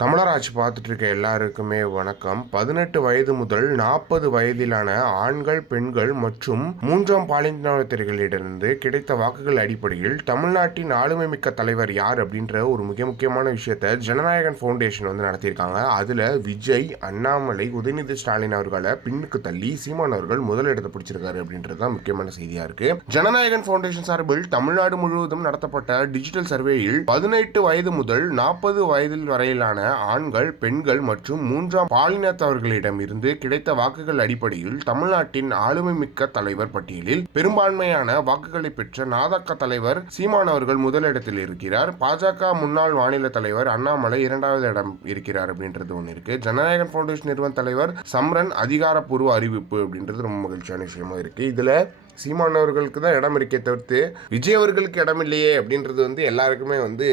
தமிழராட்சி பார்த்துட்டு இருக்க எல்லாருக்குமே வணக்கம். பதினெட்டு வயது முதல் நாற்பது வயதிலான ஆண்கள் பெண்கள் மற்றும் மூன்றாம் பாலினத்தினரிடமிருந்து கிடைத்த வாக்குகள் அடிப்படையில் தமிழ்நாட்டின் ஆளுமை மிக்க தலைவர் யார் அப்படின்ற ஒரு மிக முக்கியமான விஷயத்த ஜனநாயகன் ஃபவுண்டேஷன் வந்து நடத்தியிருக்காங்க. அதுல விஜய் அண்ணாமலை உதயநிதி ஸ்டாலின் அவர்களை பின்னுக்கு தள்ளி சீமான் அவர்கள் முதலிடத்தை பிடிச்சிருக்காரு அப்படின்றது தான் முக்கியமான செய்தியா இருக்கு. ஜனநாயகன் ஃபவுண்டேஷன் சார்பில் தமிழ்நாடு முழுவதும் நடத்தப்பட்ட டிஜிட்டல் சர்வேயில் பதினெட்டு வயது முதல் நாற்பது வயதில் வரையிலான ஆண்கள் பெண்கள் மற்றும் மூன்றாம் பாலினத்தவர்களிடமிருந்து கிடைத்த வாக்குகள் அடிப்படையில் தமிழ்நாட்டின் ஆளுமை மிக்க தலைவர் பட்டியலில் பெரும்பான்மையான வாக்குகளை பெற்ற நாதக்க தலைவர் சீமான் அவர்கள் முதலிடத்தில் இருக்கிறார். பாஜக முன்னாள் மாநில தலைவர் அண்ணாமலை இரண்டாவது இடம் இருக்கிறார் அப்படின்றது ஒன்று இருக்கு. ஜனநாயகன் ஃபவுண்டேஷன் நிறுவன தலைவர் சம்ரன் அதிகாரப்பூர்வ அறிவிப்பு அப்படின்றது ரொம்ப மகிழ்ச்சியான விஷயமா இருக்கு. இதுல சீமான் அவர்களுக்கு தான் இடம் இருக்கே தவிர்த்து விஜய் அவர்களுக்கு இடம் இல்லையே அப்படின்றது வந்து எல்லாருக்குமே வந்து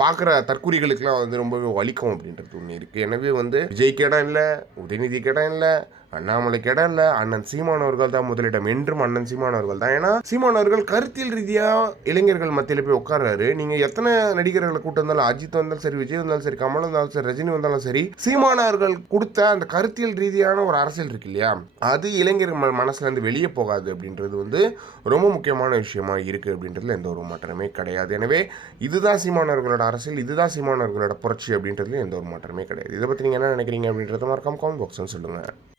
பார்க்குற தற்கூரிகளுக்கெல்லாம் வந்து ரொம்பவே வலிக்கும். அப்படின்றது ஒன்று இருக்குது எனவே வந்து விஜய்க்கு இடம் இல்லை உதயநிதிக்கு இடம் இல்லை அண்ணாமலைக்கு இடம் இல்லை. அண்ணன் சீமான் அவர்கள் தான் முதலிடம். என்றும் அண்ணன் சீமான் அவர்கள் தான். ஏன்னா சீமான் அவர்கள் கருத்தியல் ரீதியாக இளைஞர்கள் மத்தியில் போய் உட்கார்றாரு. நீங்கள் எத்தனை நடிகர்களை கூட்டு வந்தாலும் அஜித் வந்தாலும் சரி விஜய் வந்தாலும் சரி கமல் வந்தாலும் சரி ரஜினி வந்தாலும் சரி சீமானவர்கள் கொடுத்த அந்த கருத்தியல் ரீதியான ஒரு அரசியல் இருக்கு இல்லையா? அது இளைஞர்கள் ம- மனசுல இருந்து வெளியே போகாது அப்படின்றது வந்து ரொம்ப முக்கியமான விஷயமா இருக்கு அப்படின்றதுல எந்த ஒரு மாற்றமே கிடையாது. எனவே இதுதான் சீமானவர்களோட அரசியல் இதுதான் சீமானவர்களோட புரட்சி அப்படின்றதுல எந்த ஒரு மாற்றமே கிடையாது. இதை பற்றி நீங்கள் என்ன நினைக்கிறீங்க அப்படின்றத மறக்காம காமெண்ட் பாக்ஸ்னு சொல்லுங்கள்